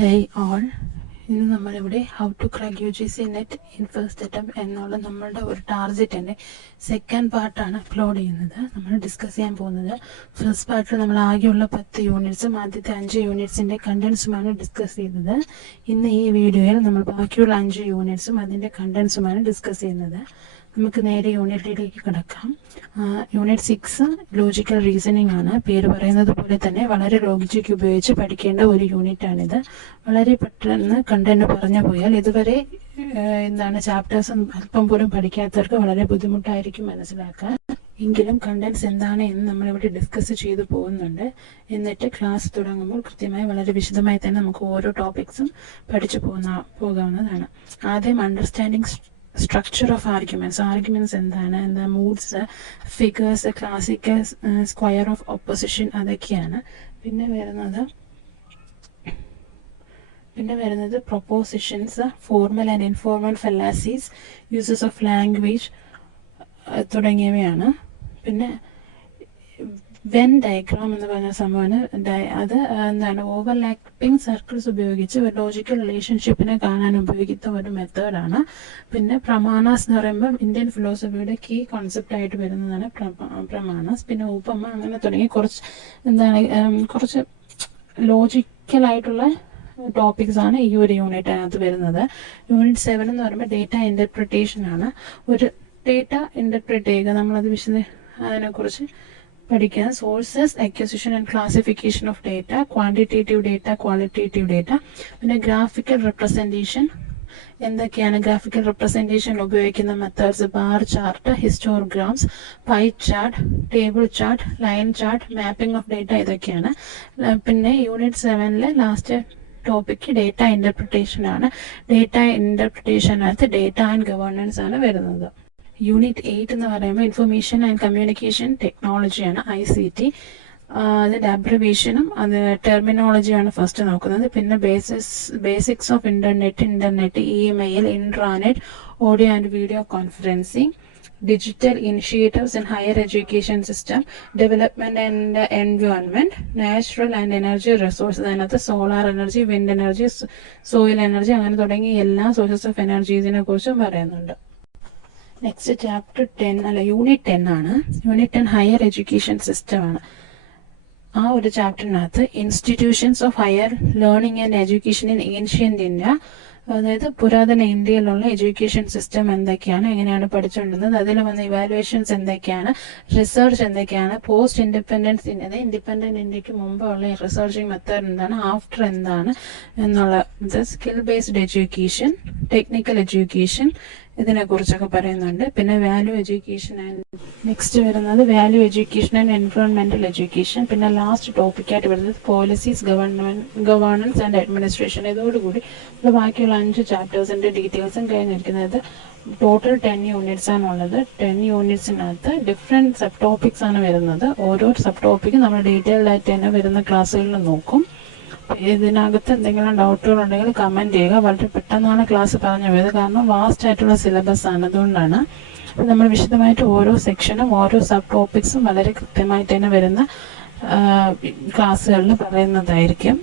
Hey all, ഇന്ന് നമ്മളിവിടെ how to crack UGC net in first attempt എന്നുള്ള നമ്മളുടെ ഒരു ടാർഗറ്റിൻ്റെ സെക്കൻഡ് പാർട്ടാണ് അപ്ലോഡ് ചെയ്യുന്നത്. നമ്മൾ ഡിസ്കസ് ചെയ്യാൻ പോകുന്നത് ഫസ്റ്റ് പാർട്ടിൽ നമ്മൾ ആകെയുള്ള 10 യൂണിറ്റ്സും ആദ്യത്തെ 5 യൂണിറ്റ്സിൻ്റെ കണ്ടൻസുമാണ് ഡിസ്കസ് ചെയ്തത്. ഇന്ന് ഈ വീഡിയോയിൽ നമ്മൾ ബാക്കിയുള്ള 5 യൂണിറ്റ്സും അതിൻ്റെ കണ്ടൻസുമാണ് ഡിസ്കസ് ചെയ്യുന്നത്. നമുക്ക് നേരെ യൂണിറ്റിലേക്ക് കിടക്കാം. യൂണിറ്റ് 6 ലോജിക്കൽ റീസണിംഗ് ആണ്. പേര് പറയുന്നത് പോലെ തന്നെ വളരെ ലോജിക്ക് ഉപയോഗിച്ച് പഠിക്കേണ്ട ഒരു യൂണിറ്റാണിത്. വളരെ പെട്ടെന്ന് കണ്ടന്റ് പറഞ്ഞു പോയാൽ ഇതുവരെ ചാപ്റ്റേഴ്സ് അല്പം പോലും പഠിക്കാത്തവർക്ക് വളരെ ബുദ്ധിമുട്ടായിരിക്കും മനസ്സിലാക്കാൻ. എങ്കിലും കണ്ടന്റ്സ് എന്താണ് എന്ന് നമ്മളിവിടെ ഡിസ്കസ് ചെയ്തു പോകുന്നുണ്ട്. എന്നിട്ട് ക്ലാസ് തുടങ്ങുമ്പോൾ കൃത്യമായി വളരെ വിശദമായി തന്നെ നമുക്ക് ഓരോ ടോപ്പിക്സും പഠിച്ചു പോകാവുന്നതാണ്. ആദ്യം അണ്ടർസ്റ്റാൻഡിങ് സ്ട്രക്ചർ ഓഫ് ആർഗ്യുമെന്റ്സ് എന്താണ്, moods, figures, classical square of opposition, അതൊക്കെയാണ്. പിന്നെ വരുന്നത് propositions, formal and informal fallacies, uses of language തുടങ്ങിയവയാണ്. പിന്നെ വെൻ ഡയഗ്രാം എന്ന് പറഞ്ഞ സംഭവമാണ്. അത് ഓവർലാപ്പിംഗ് സർക്കിൾസ് ഉപയോഗിച്ച് ഒരു ലോജിക്കൽ റിലേഷൻഷിപ്പിനെ കാണാൻ ഉപയോഗിക്കുന്ന ഒരു മെത്തേഡാണ്. പിന്നെ പ്രമാണാസ് എന്ന് പറയുമ്പോൾ ഇന്ത്യൻ ഫിലോസഫിയുടെ കീ കോൺസെപ്റ്റ് ആയിട്ട് വരുന്നതാണ് പ്രമാണാസ്. പിന്നെ ഉപമ, അങ്ങനെ തുടങ്ങി കുറച്ച് ലോജിക്കലായിട്ടുള്ള ടോപ്പിക്സ് ആണ് ഈ ഒരു യൂണിറ്റിനകത്ത് വരുന്നത്. യൂണിറ്റ് 7 എന്ന് പറയുമ്പോൾ ഡേറ്റ ഇന്റർപ്രിട്ടേഷൻ ആണ്. ഒരു ഡേറ്റ ഇന്റർപ്രിറ്റ് ചെയ്യുക, നമ്മളത് അതിനെക്കുറിച്ച് പഠിക്കുക. Sources, acquisition and classification of data, quantitative data, qualitative data. പിന്നെ ഗ്രാഫിക്കൽ റെപ്രസെൻറ്റേഷൻ എന്തൊക്കെയാണ്? ഗ്രാഫിക്കൽ റെപ്രസെൻറ്റേഷൻ ഉപയോഗിക്കുന്ന methods bar chart, histograms, pie chart, table chart, line chart, mapping of data, ഇതൊക്കെയാണ്. പിന്നെ unit 7 last topic data interpretation ആണ്. Data ഇന്റർപ്രിട്ടേഷനകത്ത് data and governance ആണ് വരുന്നത്. Unit 8 എന്ന് പറയുമ്പോൾ ഇൻഫർമേഷൻ ആൻഡ് കമ്മ്യൂണിക്കേഷൻ ടെക്നോളജിയാണ്, ICT. അതിൻ്റെ അബ്രിവേഷനും അത് ടെർമിനോളജിയാണ് ഫസ്റ്റ് നോക്കുന്നത്. പിന്നെ basics of internet, email, intranet, audio and video conferencing, digital initiatives in higher education system, development and environment, natural and energy resources. അതിനകത്ത് solar energy, wind energy, soil energy, അങ്ങനെ തുടങ്ങി എല്ലാ സോഴ്സസ് ഓഫ് എനർജീസിനെ കുറിച്ചും പറയുന്നുണ്ട്. Next chapter unit 10 ആണ്. Unit 10 higher education system ആണ്. ആ ഒരു ചാപ്റ്ററിനകത്ത് institutions of higher learning and education in ancient India, അതായത് പുരാതന ഇന്ത്യയിലുള്ള എഡ്യൂക്കേഷൻ സിസ്റ്റം എന്തൊക്കെയാണ്, എങ്ങനെയാണ് പഠിച്ചുകൊണ്ടിരുന്നത്, അതിൽ വന്ന ഇവാലുവേഷൻസ് എന്തൊക്കെയാണ്, റിസർച്ച് എന്തൊക്കെയാണ്, പോസ്റ്റ് ഇൻഡിപെൻഡൻസ് ഇന്ത്യ, അതായത് ഇൻഡിപെൻഡന്റ് ഇന്ത്യക്ക് മുമ്പുള്ള റിസർച്ചിങ് മെത്തേഡ് എന്താണ്, ആഫ്റ്റർ എന്താണ് എന്നുള്ള, skill based education, technical education, ഇതിനെ കുറിച്ചൊക്കെ പറയുന്നുണ്ട്. പിന്നെ വാല്യൂ എഡ്യൂക്കേഷൻ ആൻഡ് നെക്സ്റ്റ് വരുന്നത് വാല്യൂ എഡ്യൂക്കേഷൻ ആൻഡ് എൻവയോൺമെന്റൽ എഡ്യൂക്കേഷൻ. പിന്നെ ലാസ്റ്റ് ടോപ്പിക്കായിട്ട് വരുന്നത് പോളിസീസ്, ഗവേണൻസ് ആൻഡ് അഡ്മിനിസ്ട്രേഷൻ. ഇതോടുകൂടി ബാക്കിയുള്ള 5 ചാപ്റ്റേഴ്സിന്റെ ഡീറ്റെയിൽസും കഴിഞ്ഞിരിക്കുന്നത്. ടോട്ടൽ 10 യൂണിറ്റ്സ് ആണുള്ളത്. 10 യൂണിറ്റ്സിനകത്ത് ഡിഫറെന്റ് സബ് ടോപ്പിക്സ് ആണ് വരുന്നത്. ഓരോ സബ് ടോപ്പിക്കും നമ്മൾ ഡീറ്റെയിൽഡ് ആയിട്ട് തന്നെ വരുന്ന ക്ലാസ്സുകളിൽ നോക്കും. ഇതിനകത്ത് എന്തെങ്കിലും ഡൗട്ടുകൾ ഉണ്ടെങ്കിൽ കമന്റ് ചെയ്യുക. വളരെ പെട്ടെന്നാണ് ക്ലാസ് പറഞ്ഞു പോയത്, കാരണം വാസ്റ്റ് ആയിട്ടുള്ള സിലബസ് ആണ്. അതുകൊണ്ടാണ് നമ്മൾ വിശദമായിട്ട് ഓരോ സെക്ഷനും ഓരോ സബ് ടോപ്പിക്സും വളരെ കൃത്യമായിട്ട് തന്നെ വരുന്ന ക്ലാസ്സുകളിൽ പറയുന്നതായിരിക്കും.